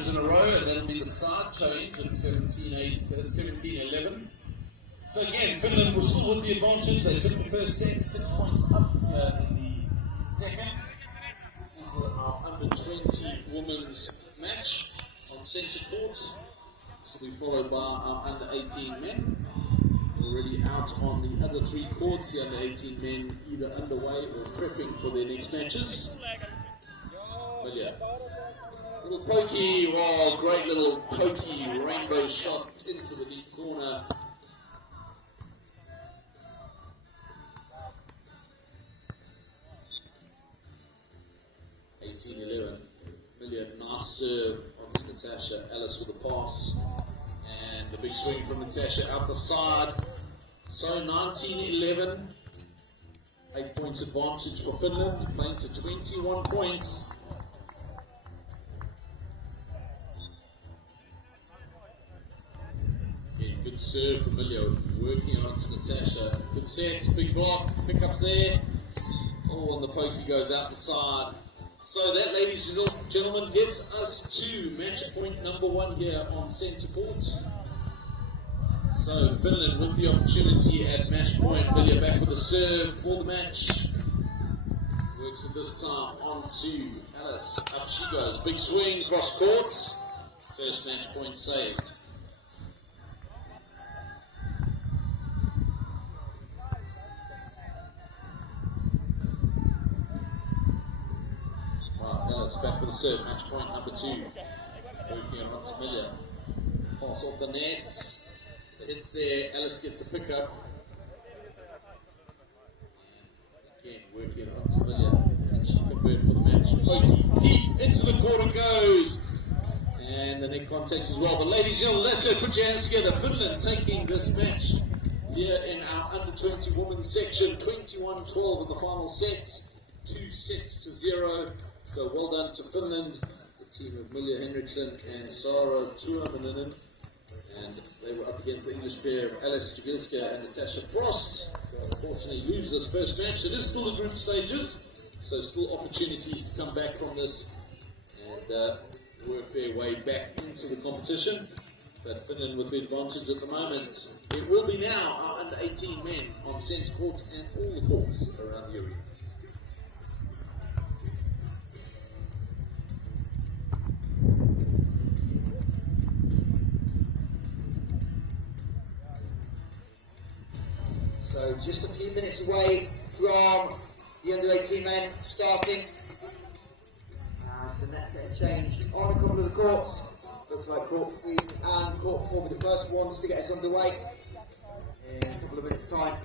serves in a row, and that'll be the side change at 17-11. So again, Finland was still with the advantage. They took the first set, 6 points up here in the second. This is our under-20 women's match on centre court. This will be followed by our under-18 men. Already out on the other 3 courts, the under-18 men either underway or prepping for their next matches. Vilja. Little pokey, wow, great little pokey rainbow shot into the deep corner. Vilja, nice serve onto Natasha. Alice with the pass. And the big swing from Natasha out the side. So 19-11. 8 points advantage for Finland, playing to 21 points. Again, good serve from Vilja, working onto Natasha. Good sets, big block, pickups there. Oh, and the pokey goes out the side. So that, ladies and gentlemen, gets us to match point number 1 here on centre court. So Finland with the opportunity at match point. Vilja back with a serve for the match. Works it this time on to Alice. Up she goes. Big swing, cross court. First match point saved. Alice back with a serve, match point number 2. Working on to Vilja. Pass off the nets. The hits there, Alice gets a pickup. And again, working on to Vilja. And she converted for the match. Pokey deep into the corner goes. And the neck contact as well. But ladies and gentlemen, let's put your hands together. Finland taking this match here in our under-20 women's section. 21-12 in the final set. 2 sets to 0. So well done to Finland, the team of Milja Henriksson and Sara Tuomaninen. And they were up against the English pair of Alice Jagielska and Natasha Frost. Unfortunately lose this first match. It is still the group stages, so still opportunities to come back from this and work their way back into the competition. But Finland with the advantage at the moment. It will be now our under-18 men on centre court and all the courts around the arena. So just a few minutes away from the under-18 men starting. And the next getting changed on a couple of the courts. Looks like court 3 and court 4 will be the first ones to get us underway in a couple of minutes' time.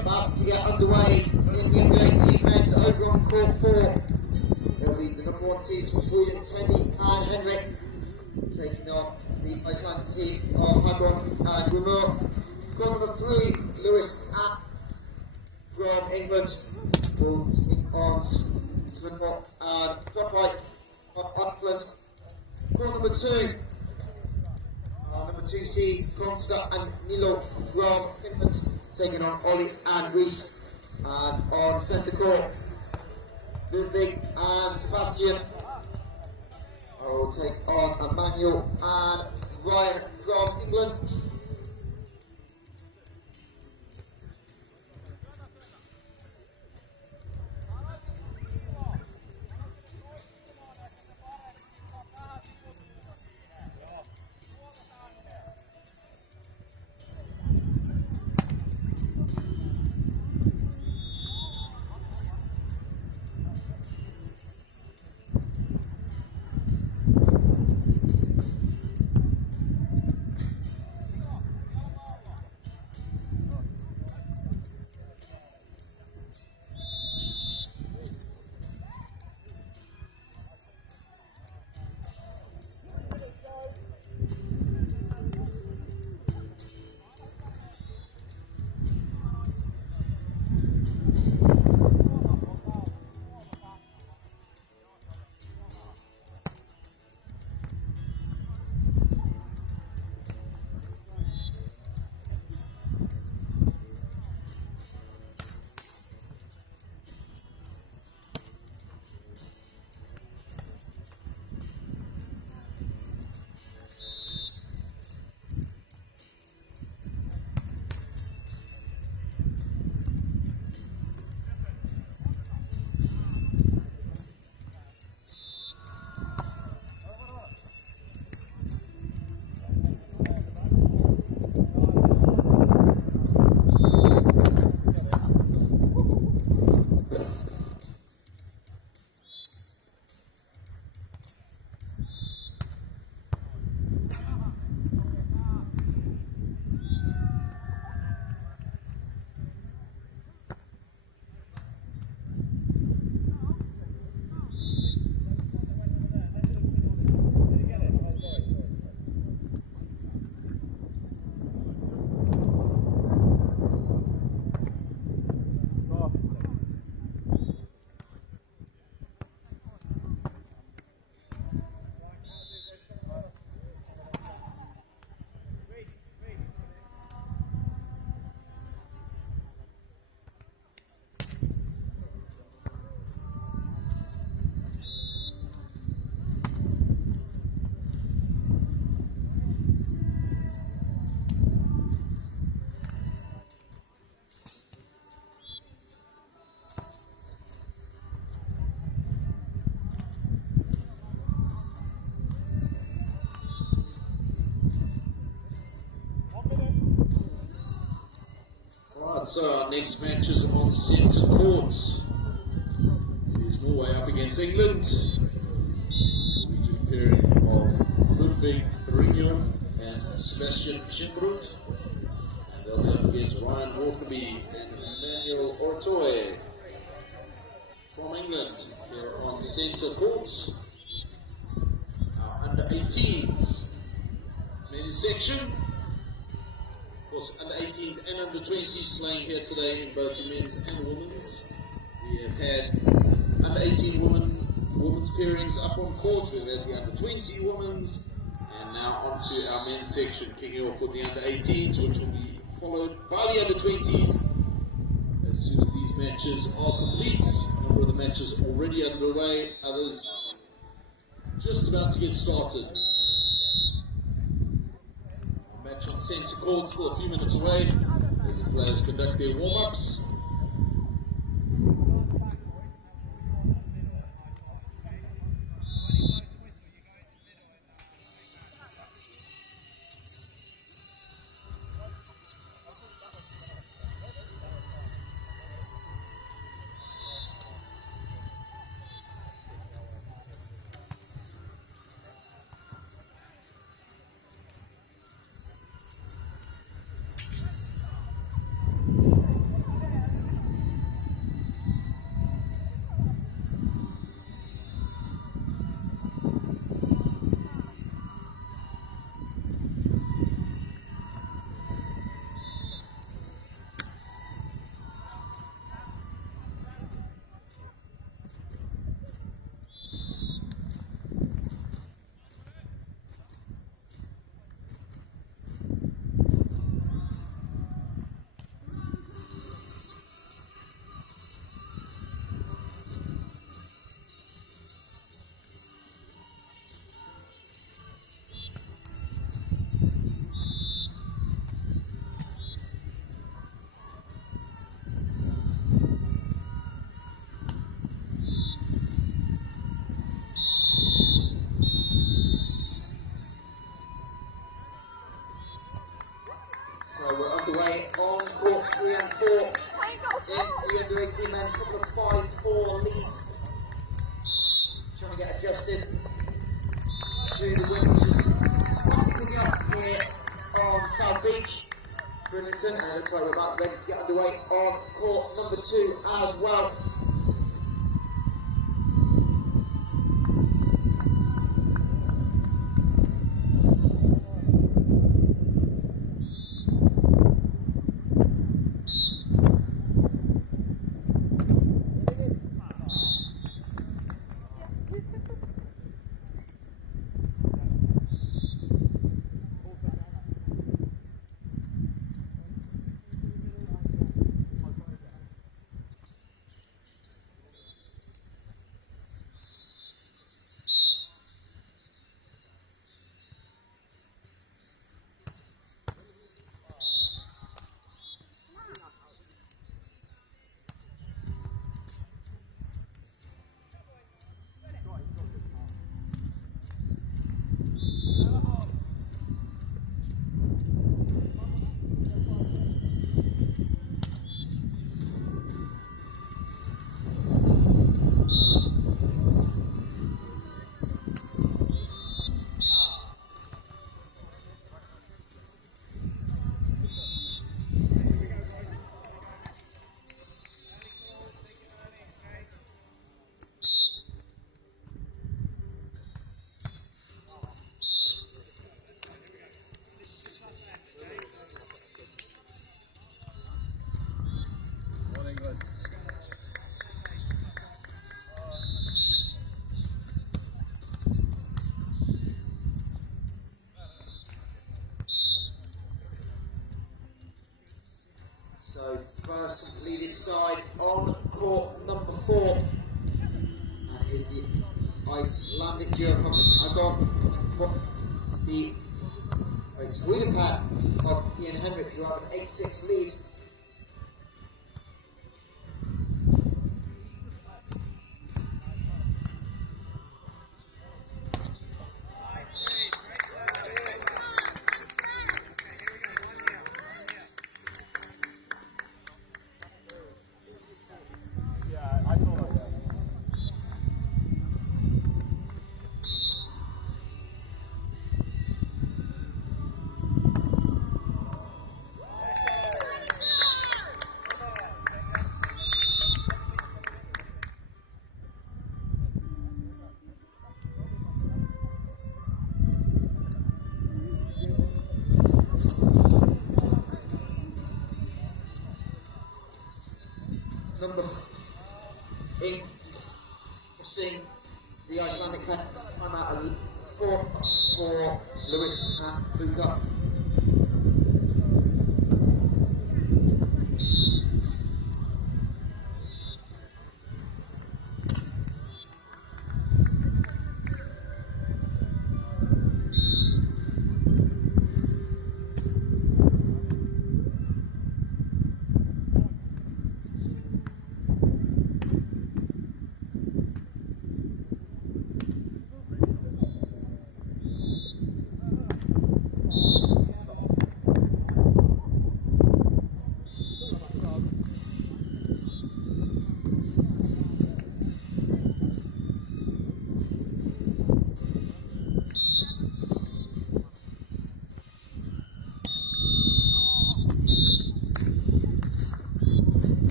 About to get underway in the under-18 men over on court 4. There'll be the number 1 teams from Sweden, Teddy and Henrik, taking on the Icelandic team of Jarmon and Viljamaa. Court number 3, Lewis from England will take on Swindle and top right of Iceland. Court number 2. Number 2 seeds Consta and Nilo from Finland taking on Ollie and Reese. And on centre court, Ludwig and Sebastian will take on Emmanuel and Ryan from England. So our next match is on centre court. Here's Norway up against England. Featuring pairing of Ludwig Ringo and Sebastian Schindroth. And they'll be up against Ryan Walkerby and Emmanuel Ortoy from England here on centre court. Our under 18s men's section. Of course, under 18s and under 20s playing here today in both the men's and women's. We have had under 18 women's pairings up on court. We've had the under 20 women's, and now onto our men's section, kicking off with the under 18s, which will be followed by the under 20s as soon as these matches are complete. A number of the matches already underway, others just about to get started. Match on centre court, still a few minutes away as the players conduct their warm-ups. the under 18 men's, a couple of 5-4 leads. Trying to get adjusted to the wind, which is slightly picking up here on South Beach, Bridlington, and it looks like we're about ready to get underway on court number 2 as well. So first leading side on court number 4, and is the Icelandic duo from the Sweden pair of Ian Henrik, who have an 8-6 lead. Number 8, we're seeing the Icelandic pair come out of 4 for Lewis and Luca.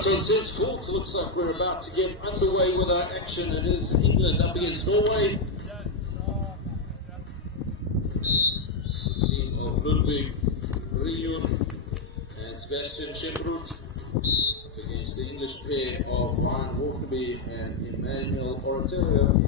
So since Hawks, looks like we're about to get underway with our action. It is England up against Norway. The team of Ludwig Riljon and Sebastian Schemroot against the English pair of Ryan Walkerby and Emmanuel Oratorio.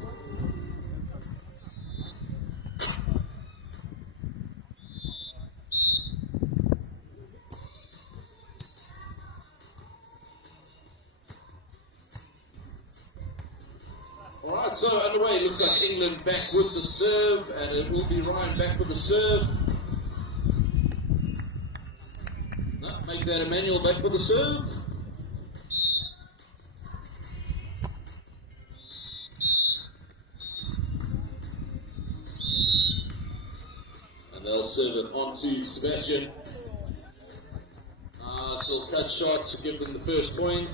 Alright, so underway, looks like England back with the serve, and it will be Ryan back with the serve. No, make that Emmanuel back with the serve. serve it onto Sebastian. Still cut shot to give them the first point.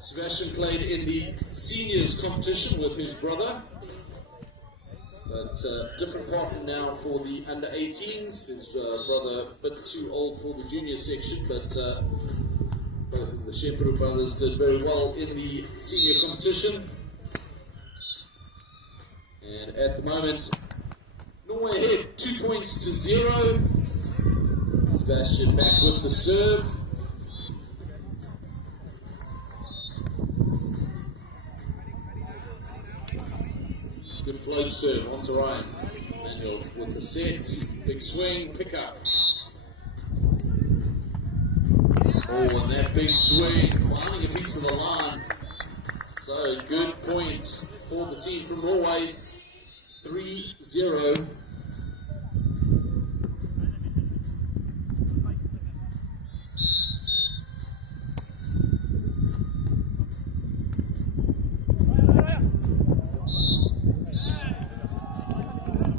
Sebastian played in the seniors competition with his brother, but different partner now for the under 18s. His brother a bit too old for the junior section, but both of the Shepherd brothers did very well in the senior competition. And at the moment, Norway ahead 2 points to 0. Sebastian back with the serve. Good float serve onto Ryan. Manuel with the set. Big swing, pick up. Oh, and that big swing, finding a piece of the line. So good point for the team from Norway. 3-0.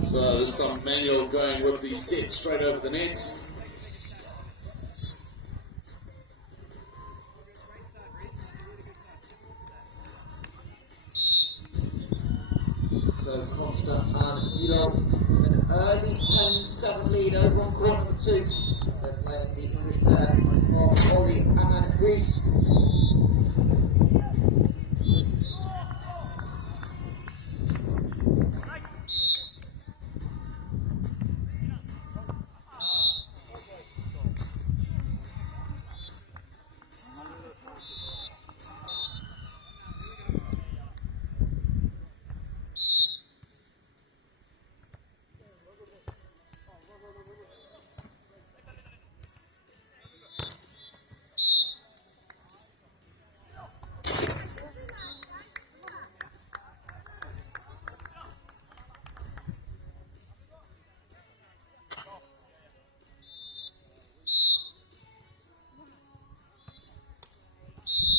So there's some manual going with the set straight over the net. So Costa and Viljamaa with an early 10-7 lead over on court number 2. They're playing the English pair of Ollie and Greece.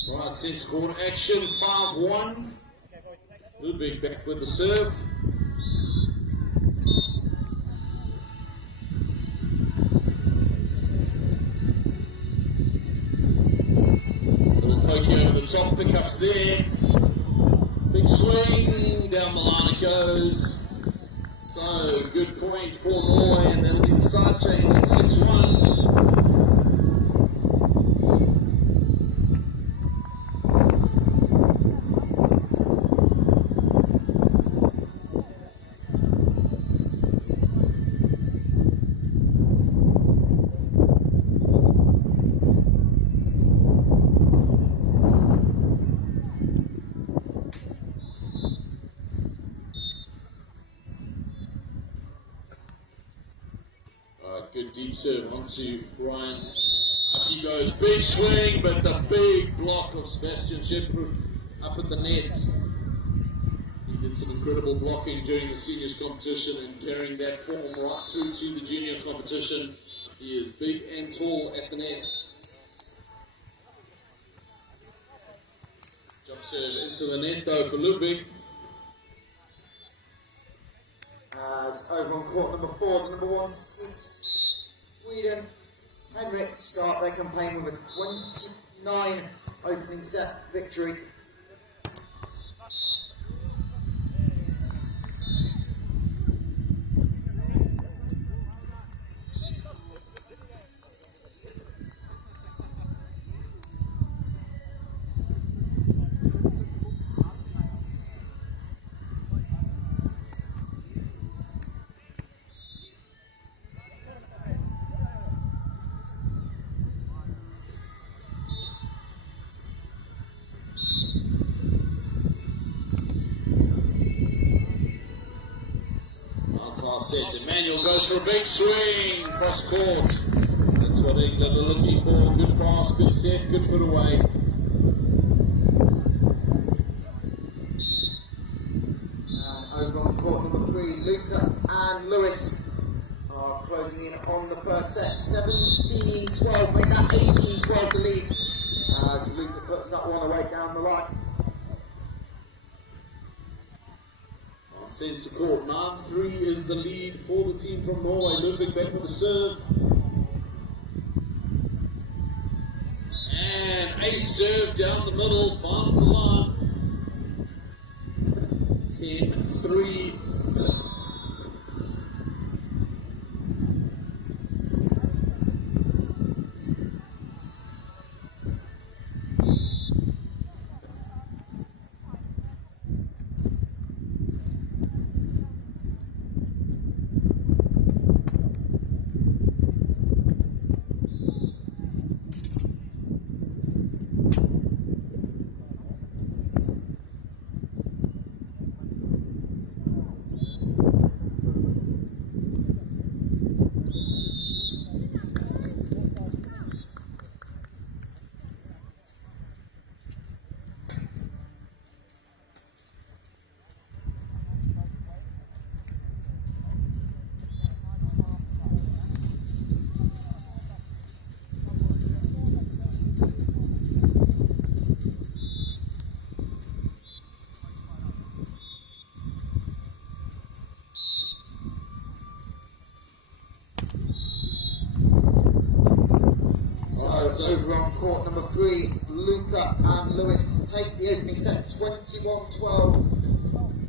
Right, centre court action, 5-1. Ludwig back with the serve. Little pokey over the top, pickups there. Big swing, down the line it goes. So, good point for Norway, and that'll be the side change at 6-1. Good deep serve onto Ryan. Up he goes, big swing, but the big block of Sebastian Shepherd up at the net. He did some incredible blocking during the seniors competition and carrying that form right through to the junior competition. He is big and tall at the net. Jump serve into the net though for Ludwig. As over on court number 4, the number 1 Sweden, Henrik start their campaign with a 29 opening set victory. Set. Emmanuel goes for a big swing cross court. That's what England are looking for. Good pass, good set, good put away. And over on court number 3, Luca and Lewis are closing in on the first set. 17-12, make that 18-12 the lead as Luca puts that one away down the line. Centre court, 9-3 is the lead for the team from Norway. Ludwig back with the serve. And ace serve down the middle, finds the line. 10-3. Over on court number 3, Luca and Lewis take the opening set 21-12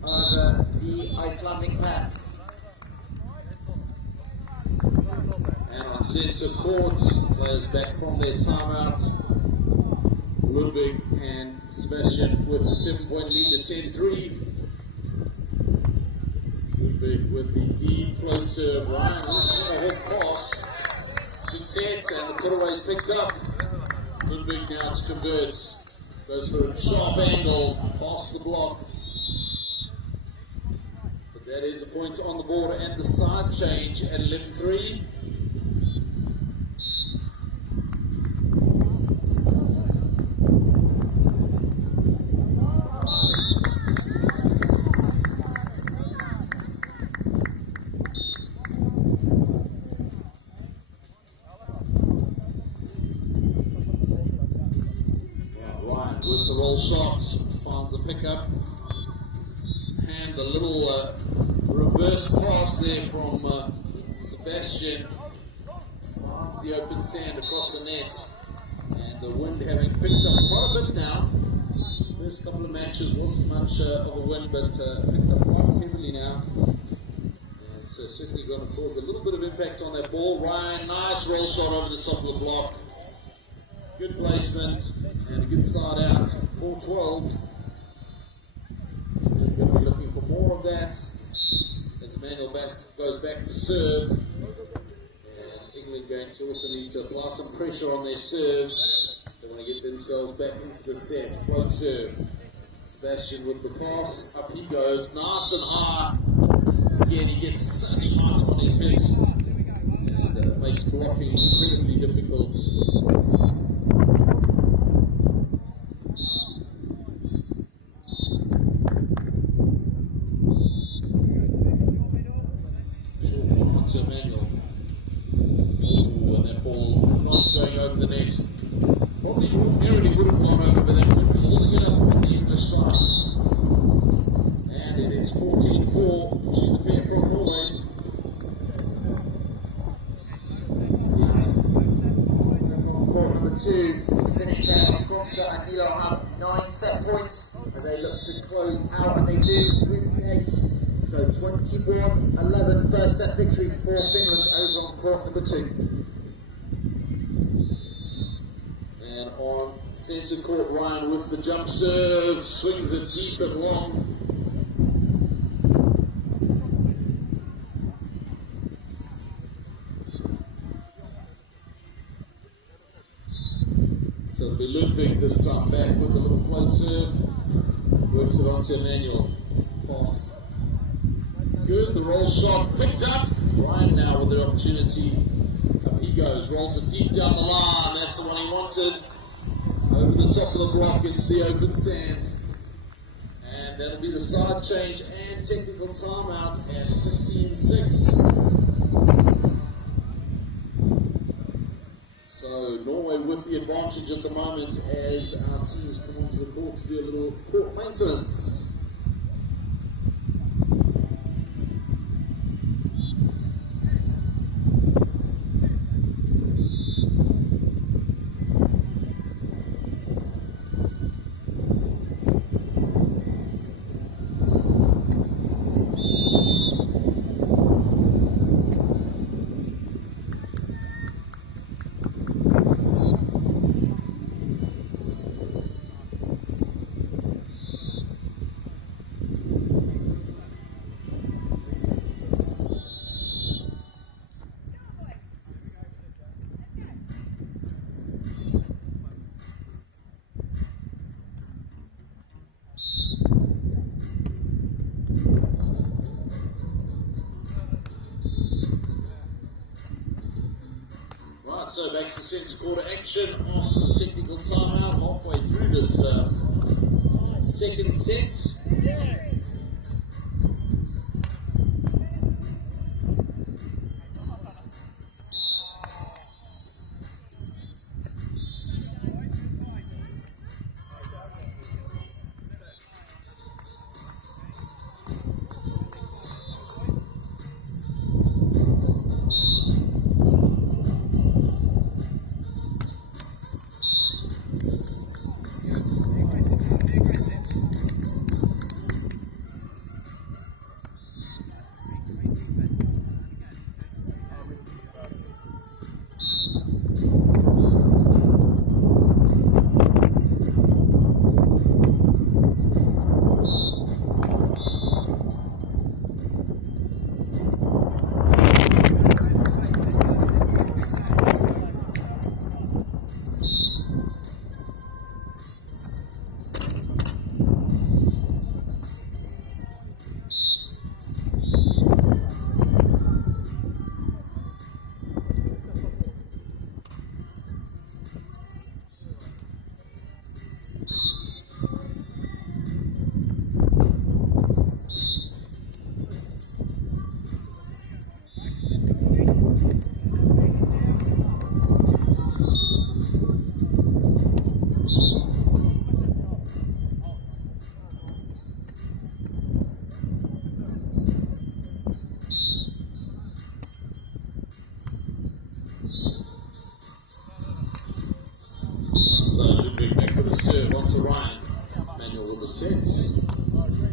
over the Icelandic pair. And on centre court, players back from their timeout. Ludwig and Sebastian with the 7-point lead at 10-3. Ludwig with the deep float serve. Ryan looks for a hook pass. Good set, and the cutaway is picked up. Ludwig now to convert. Goes for a sharp angle, past the block. But that is a point on the board, and the side change at 11-3. With the roll shot, finds the pickup, and a little reverse pass there from Sebastian, finds the open sand across the net, and the wind having picked up quite a bit now. First couple of matches wasn't much of a wind, but picked up quite heavily now, and so certainly going to cause a little bit of impact on that ball. Ryan, nice roll shot over the top of the block. Good placement and a good side out, 4-12. We're going to be looking for more of that as Manuel goes back to serve. And England going to also need to apply some pressure on their serves. They want to get themselves back into the set. Float serve. Sebastian with the pass. Up he goes, nice and high. Again, he gets such height on his feet. And makes blocking incredibly difficult. Manual. Oh, and that ball not going over the net. Probably ordinarily would have gone over, but they're holding it up on the English side. And it is 14-4 to the pair from Norway. It's court number 2, finished there on Costa and Nilo have 9 set points as they look to close out, and they do with the ace. So 21-11, first set victory for Finland over on court number 2. And on centre court, Ryan with the jump serve, swings it deep and long. So it'll be Ludwig this time back with a little float serve, works it onto Emmanuel. Pass. Good, the roll shot picked up. Ryan now with the opportunity. Up he goes, rolls it deep down the line. That's the one he wanted. Over the top of the block into the open sand. And that'll be the side change and technical timeout at 15-6. So Norway with the advantage at the moment as our teams come onto the court to do a little court maintenance. So back to centre quarter action after the technical timeout, halfway through this second set.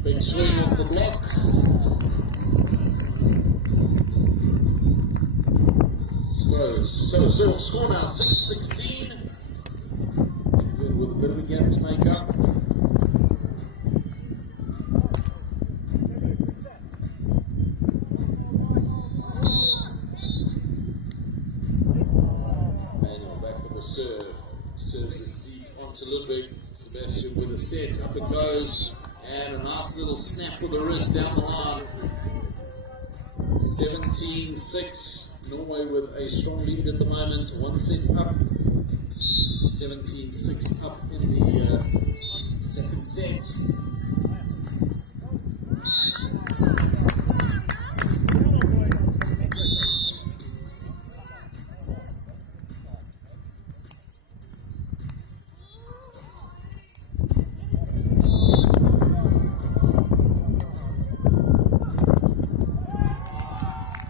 Big swing off the block. So score now 6-16. Good with a bit of a gap to make up. Manuel back with the serve. Serves it deep onto Ludwig. Sebastian with a set. Up it goes. And a nice little snap with the wrist down the line. 17-6. Norway with a strong lead at the moment. One set up. 17-6 up in the second set.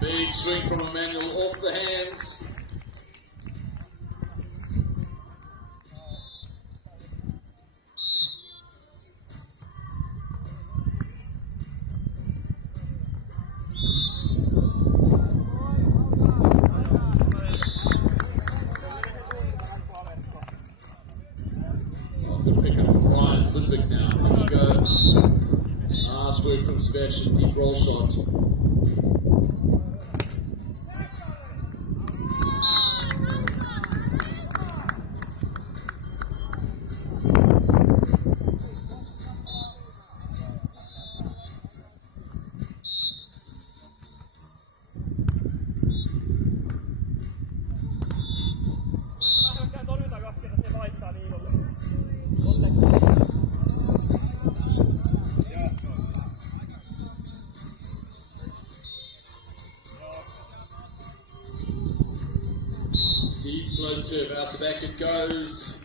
Big swing from Emmanuel off the hands. Good pick up from Ryan Ludwig now. Up he goes. Nice work from Sebastian. Deep roll shot. Deep float serve, out the back it goes.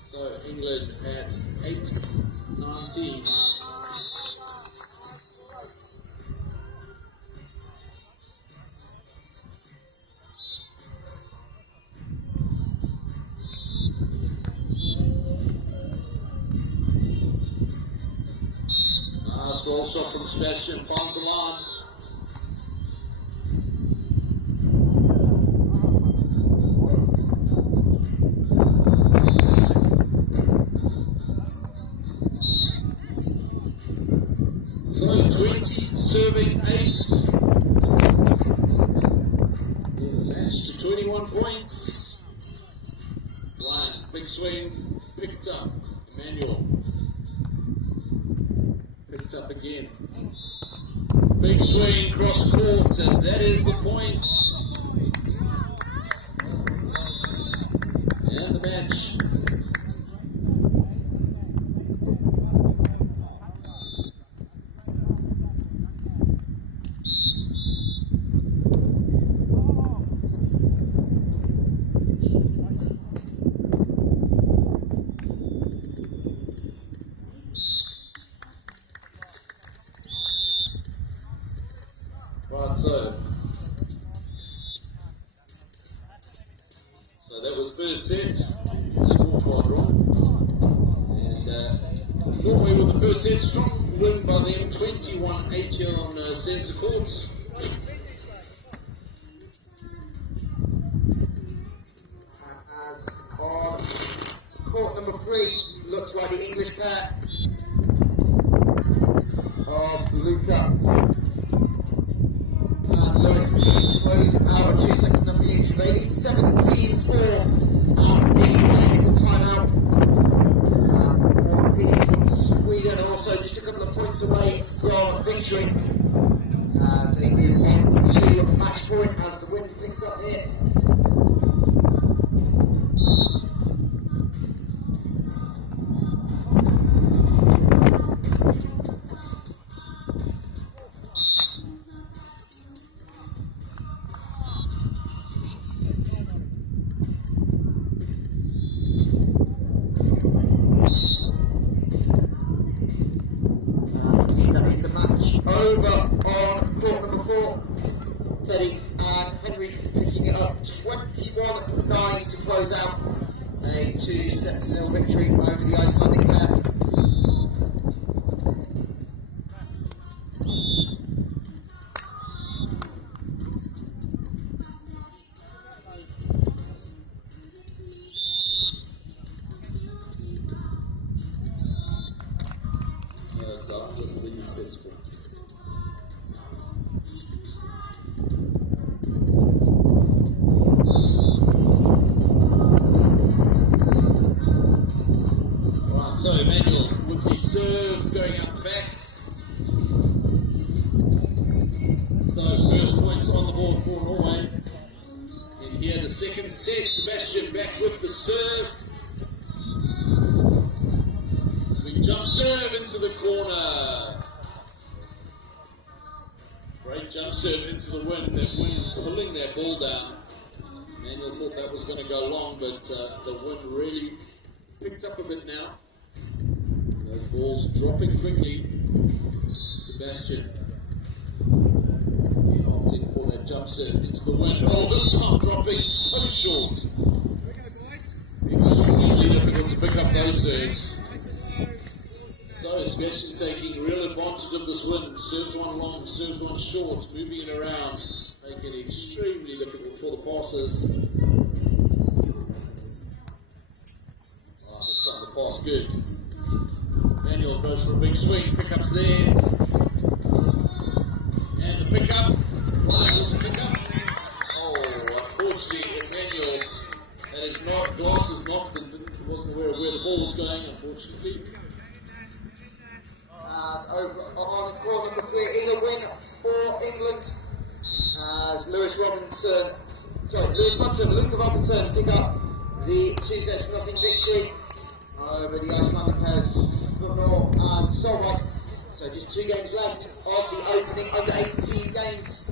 So England at 8-19. Nice roll shot from Sebastian, finds the line. So 20 serving 8. In the match to 21 points. Ryan, big swing, picked up. Emmanuel. Picked up again. Big swing, cross court, and that is the point. first set. Scored quite wrong. And Norway with the first set. Strong win by them, 21-8 here on centre courts. As on court number 3, looks like the English pair of Luca and Lewis close out at 2 seconds of the each. They lead 17-4 at the technical timeout. One seed from Sweden, and also just a couple of points away from victory. They move on to match point as the wind picks up here. Over on court number 4, Teddy and Henry picking it up 21-9 to close out a 2-0 victory over the Icelandic pair. Just the sets point. Right, so Emmanuel with the serve going up the back. So first points on the board for Norway. And here the second set, Sebastian back with the serve. Jump serve into the corner. Great jump serve into the wind. That wind pulling that ball down. Manuel thought that was going to go long, but the wind really picked up a bit now. Those balls dropping quickly. Sebastian opting for that jump serve into the wind. Oh, this time dropping so short. Extremely difficult to pick up those serves. So Sebastian taking real advantage of this wind. Serves one long, serves one short, moving it around, making it extremely difficult for the passers. Oh, this time the pass good. Manuel goes for a big swing, pickups there. And the pickup. Ryan with the pickup. Oh, unfortunately, Emmanuel had his glasses knocked and wasn't aware of where the ball was going, unfortunately. Over on court number 3 is a win for England as Lewis Munson, Luca Robinson pick up the 2-0 victory over the Icelandic pairs Viljamaa and Solvay. So just 2 games left of the opening under 18 games.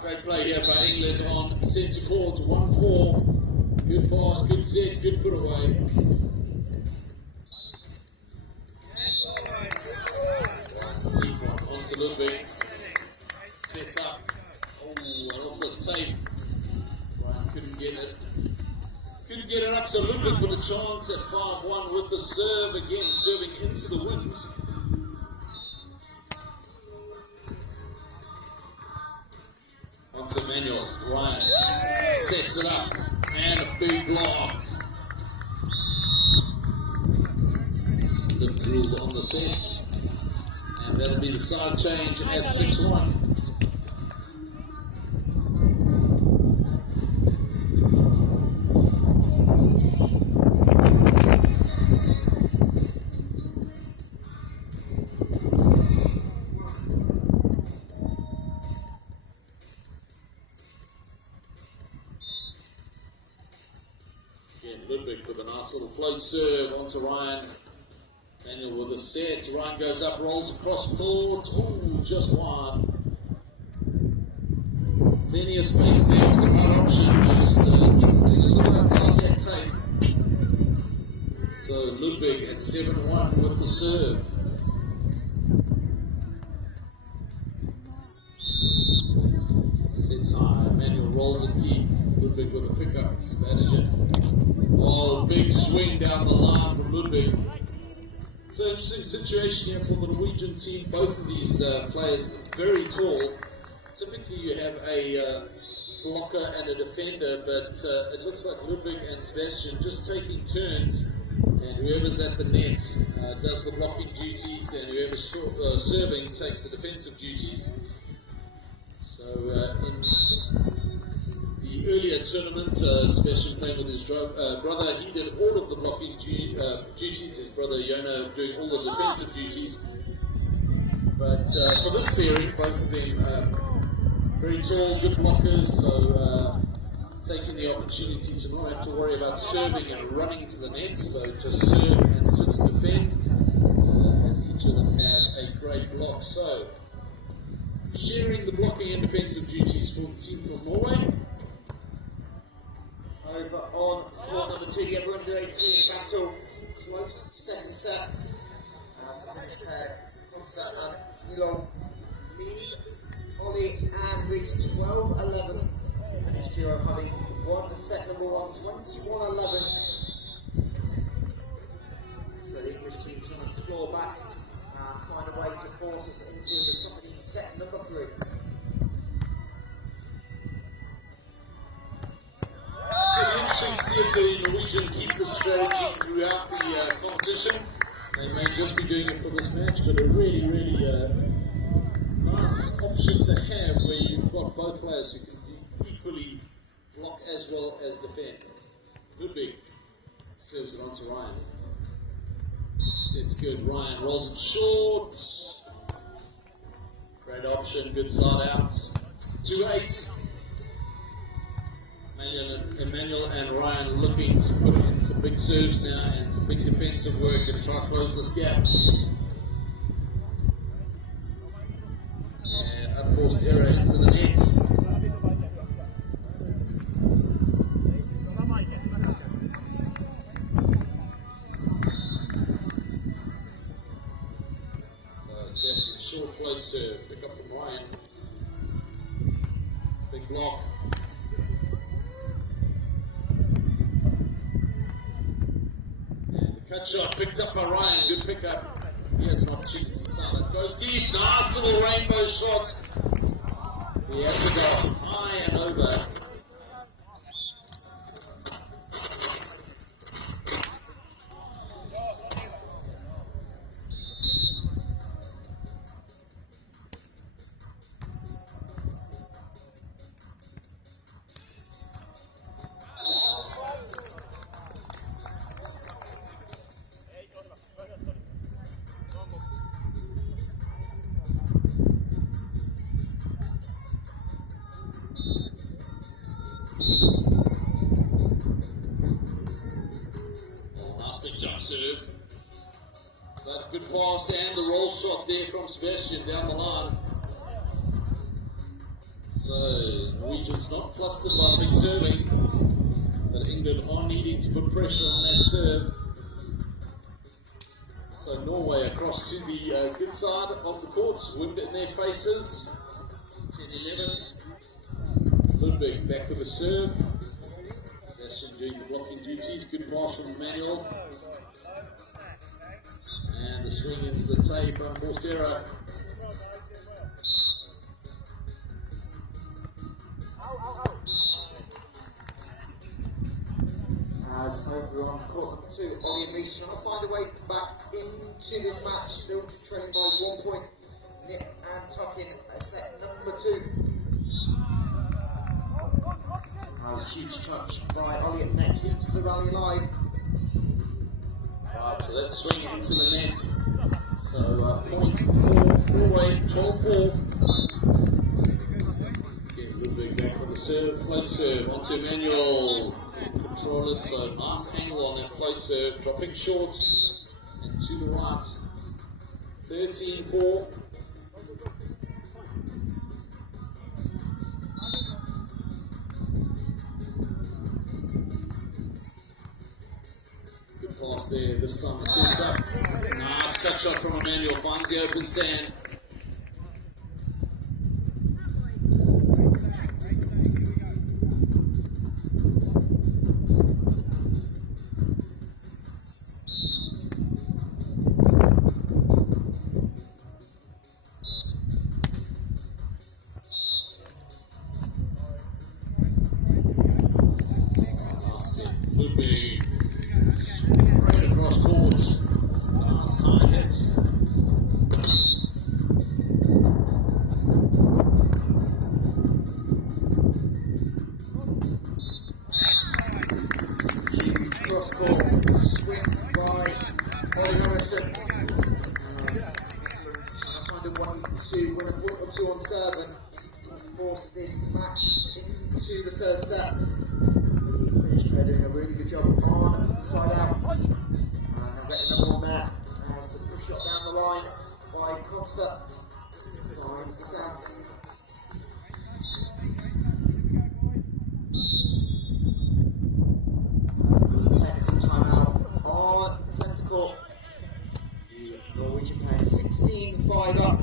Great play here by England on centre court, 1-4. Good pass, good set, good put away. Onto Ludwig, sets up, oh, an awful save. Ryan couldn't get it up, so Ludwig with a chance at 5-1 with the serve again, serving into the wind. Onto Emmanuel, Ryan sets it up, and a big block. Difficult on the set. And that'll be the side change at 6-1. Again, Ludwig with a nice little float serve onto Ryan. Manuel with a set, Ryan goes up, rolls across boards, ooh, just wide. Plenty of space there was the right option, just drifting a little outside that tape. So Ludwig at 7-1 with the serve. Sets high, Manuel rolls it deep, Ludwig with the pickups. swing down the line from Ludwig. So interesting situation here for the Norwegian team. Both of these players are very tall. Typically you have a blocker and a defender, but it looks like Ludwig and Sebastian just taking turns, and whoever's at the net does the blocking duties, and whoever's serving takes the defensive duties. So in the earlier tournament, Sebastian playing with his brother, he did all of the blocking duties, his brother Yona doing all the defensive duties. But for this pairing, both of them very tall, good blockers, so taking the opportunity to not have to worry about serving and running to the net, so just serve and sit and defend, as each of them have a great block. So, sharing the blocking and defensive duties for the team from Norway. Over on court number 2, the under 18 battle, close second set. As the finish pair, Constant and Elon lead. Ollie and Reese 12-11. Finished duo having won set number 1, 21-11. So the English team trying to claw back and find a way to force us into the summit set number 3. So interesting to see if the Norwegian keep the strategy throughout the competition. They may just be doing it for this match, but a really, really nice option to have where you've got both players who can equally block as well as defend. Ludwig serves it on to Ryan. Sets good. Ryan rolls it short. Great option, good side out. 2-8. Emmanuel and Ryan looking to put in some big serves now and some big defensive work and try to close this gap. And unforced error into the net. So Sebastian, short float serve, pick up from Ryan. Big block. And the cut shot picked up by Ryan, good pickup. He has an opportunity to sign it. Goes deep, nice little rainbow shot. He has to go high and over. Serve. But good pass and the roll shot there from Sebastian down the line. So Norwegians not flustered by big serving, but England are needing to put pressure on that serve. So Norway across to the good side of the court, wind in their faces. 10-11. Ludwig back with a serve. Sebastian doing the blocking duties. Good pass from Emmanuel. And the swing into the tape, unforced error. As over on court number 2, Ollie and Reese trying to find a way back into this match, still trailing by 1 point. Nip and tuck in set number 2. As a huge touch by Ollie at net keeps the rally alive. Right, so let's swing it into the net. So point 4, Norway, 12-4. Again, Ludwig back with the serve, float serve onto Emmanuel. Control it, so nice angle on that float serve, dropping short and to the right. 13-4. Pass there, this time it sets up. Nice cut shot from Emmanuel, finds the open sand. serve and force this match into the third set. The British player doing a really good job on side out. Now getting another one there. As the push shot down the line by Costa. Finds the south. Technical timeout on centre court. The Norwegian player 16-5 up.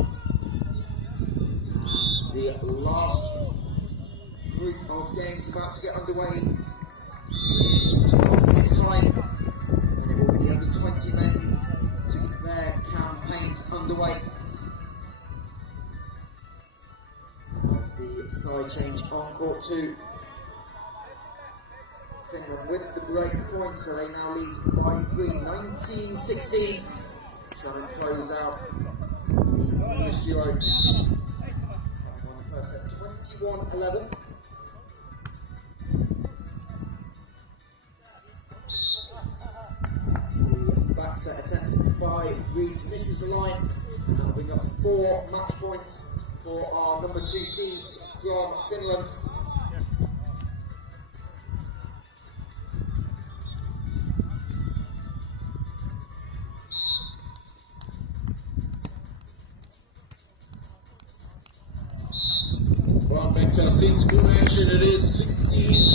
The last group of games about to get underway. 12 minutes time, and it will be the under 20 men to get their campaigns underway. As the side change on court 2. Finland with the break point, so they now lead by 3, 19-16. Trying to close out the English duo. Coming on the first set, 21-11. The back set attempt by Reese misses the line, and that'll bring up 4 match points for our number 2 seeds from Finland. Right, back to our sensible action. It is 16.